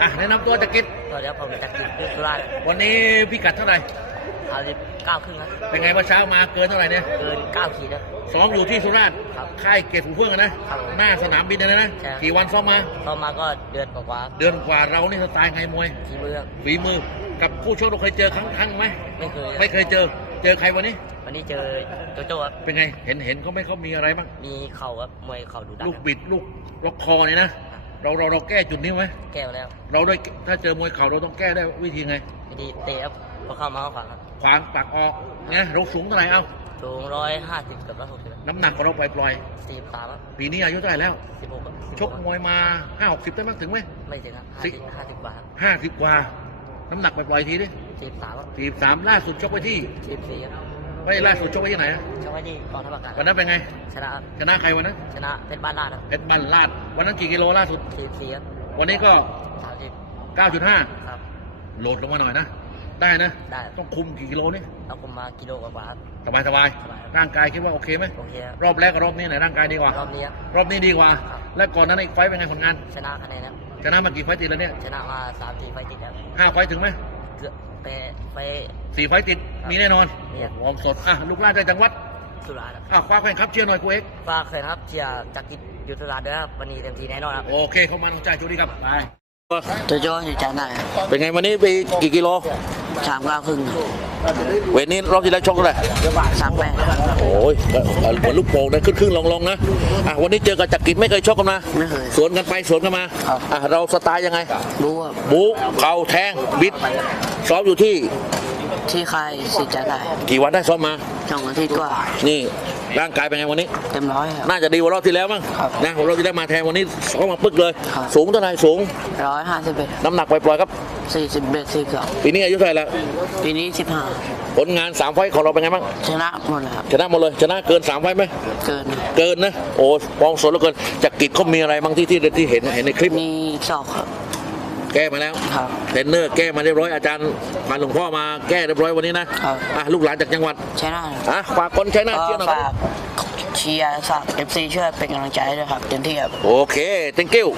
อะแนะนำตัวจากกิจสวัสดีครับผมจากกิจยุทธราชวันนี้พิกัดเท่าไหร่อาสิบเก้าครึ่งครับเป็นไงเมื่อเช้ามาเกินเท่าไหร่เนี่ยเกินเก้าขีดครับซ้อมอยู่ที่สุราษฎร์ครับ ค่ายเกตหูเฟื่องอะนะครับผมหน้าสนามบินเลยนะ ใช่กี่วันซ้อมมา ต่อมาก็เดือนกว่าๆเดือนกว่าเรานี่สไตล์ไงมวยที่มือครับฝีมือกับผู้ชกเราเคยเจอครั้งครั้งไหมไม่เคยไม่เคยเจอเจอใครวันนี้ วันนี้เจอโจโจ้ครับเป็นไงเห็นเห็นเขาไหม่เขามีอะไรบ้างมีเข่าครับมวยเข่าดูดันลูกครับบิดลูกล็อกคอเนี่ยนะ เราเราเราแก้จุดนี้ไหมแก้วแล้ว เราได้ถ้าเจอมวยเข่าเราต้องแก้ได้วิธีไง วิธีเตะครับพอเข้ามาเข้าขวาครับขวางปากออกนะเราสูงเท่าไหร่เอ้าสูงร้อยห้าสิบกับร้อยหกสิบน้ำหนักของเราปล่อยสี่สามครับๆปีนี้อายุเท่าไหร่แล้วสิบหกชกมวยมาห้าหกสิบได้มั้งถึงไหมไม่ถึงครับห้าสิสิบห้าสิบกว่าครับห้าสิบกว่า น้ำหนักไปปล่อยทีดิสี่สามครับสี่สามล่าสุดชกไปที่สี่สี่ครับ ไม่ล่าสุดชกไปที่ไหนอะชกไว้ที่กองทัพอากาศวันนั้นเป็นไง ชนะครับชนะใครวันนั้น ชนะเพชรบ้านลาดครับเพชรบันลาด วันนั้นกี่กิโลล่าสุดสี่สี่ครับวันนี้ก็สามสิบ9.5ครับโหลดลงมาหน่อยนะ ได้นะ ได้ ต้องคุมกี่กิโลนี่เอาผมมากิโลกว่าๆครับสบายสบายสบาย ร่างกายคิดว่าโอเคไหมโอเคครับรอบแรกกับรอบนี้ไหนร่างกายดีกว่า รอบนี้ครับรอบนี้ดีกว่าครับและก่อนนั้นอีกไฟต์เป็นไงผลงาน ชนะคะแนนครับชนะมากี่ไฟต์ติดแล้วเนี่ย ชนะมาสามสี่ไฟล์ติดครับห้าไฟต์ถึงไหมเกือบ ไปไปสี่ไฟต์ติดมีแน่นอนมีครับ วอร์มสดอะลูกหล่านจากจังหวัดสุราษฎร์ครับอะคว้าแข่งครับเชียร์หน่อยกูเอกฝากเลยนะครับเชียร์จักริดยุทธราชด้วยครับวันนี้เต็มที่แน่นอนครับโอเคเข้ามาน้องใจจูดีครับไป โจโจ้อยู่จันทร์ได้เป็นไงวันนี้ไปกี่กิโล สามเก้าครึ่งเวทนี้รอบที่แล้วชกเท่าไหร่สามแปดโอ้ยเหมือนลูกโป่งนะขึ้นขึ้นลงลงๆนะอะวันนี้เจอกับจักริดไม่เคยชกกันมาไม่เคยสวนกันไปสวนกันมาครับอะเราสไตล์ยังไงรู้ว่าบู๊เข่าแทงบิดซ้อมอยู่ที่ที่ใครสิจันทร์ได้กี่วันได้ซ้อมมาสองอาทิตย์กว่านี่ร่างกายเป็นไงวันนี้เต็มร้อยครับน่าจะดีกว่ารอบที่แล้วมั้งครับนะรอบที่แล้วมาแทนวันนี้ซ้อมมาปึ๊กเลยครับสูงเท่าไหร่สูงร้อยห้าสิบเอ็ดน้ำหนักปล่อยๆครับ สี่สิบเอ็ดสี่สองปีนี้อายุเท่าไหร่แล้วปีนี้สิบห้าผลงานสามไฟต์ของเราเป็นไงบ้างชนะหมดเลยครับชนะหมดเลย ชนะเกินสามไฟต์ไหมเกินเกินนะโอ้ปองสดเหลือเกินจากกิจเขามีอะไรบ้างที่ที่ที่เห็นเห็นในคลิปมีศอกครับ แก้มาแล้วครับ เทรนเนอร์แก้มาเรียบร้อยอาจารย์พาหลวงพ่อมาแก้เรียบร้อยวันนี้นะครับ อะลูกหลานจากจังหวัดชนะอะฝากคนใช้หน้าก็เชียร์หน่อยฝากเชียร์ฝากเอฟซีช่วยเป็นกำลังใจให้ด้วยครับเต็มที่ครับ โอเค thank you